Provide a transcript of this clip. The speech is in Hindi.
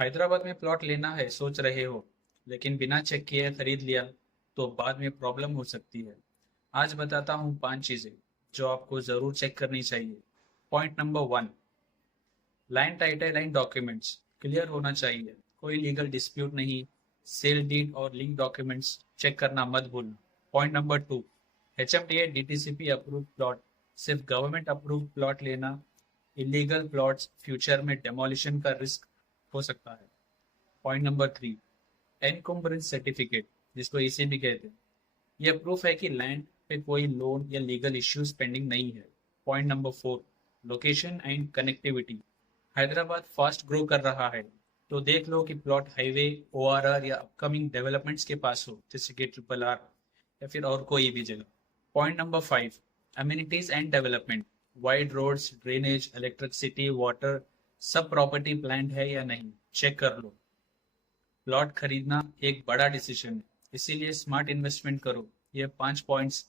हैदराबाद में प्लॉट लेना है सोच रहे हो, लेकिन बिना चेक किए खरीद लिया तो बाद में प्रॉब्लम हो सकती है। आज बताता हूँ 5 चीजें जो आपको जरूर चेक करनी चाहिए। Point number 1, land title and documents clear होना चाहिए। कोई लीगल डिस्प्यूट नहीं। सेल डीड और लिंक डॉक्यूमेंट्स चेक करना मत भूलना। Point number 2, HMDA DTCP approve plot, सिर्फ गवर्नमेंट अप्रूव प्लॉट लेना। इलीगल प्लॉट्स फ्यूचर में डेमोलिशन का रिस्क हो सकता है। पॉइंट नंबर 3, एनकम्बरेंस सर्टिफिकेट, जिसको इसी भी कहते हैं। यह प्रूफ है कि लैंड पे कोई लोन या लीगल इश्यूज पेंडिंग नहीं है। Point number 4, location and connectivity. Hyderabad fast grow कर रहा है, तो देख लो कि प्लॉट हाईवे, ORR या अपकमिंग डेवलपमेंट्स के पास हो, जैसे कि RRR या फिर और कोई भी जगह। Point number 5, amenities and development. Wide roads, drainage, electricity, water, सब प्रॉपर्टी प्लान्ड है या नहीं, चेक कर लो। प्लॉट खरीदना एक बड़ा डिसीजन है, इसीलिए स्मार्ट इन्वेस्टमेंट करो। ये 5 पॉइंट्स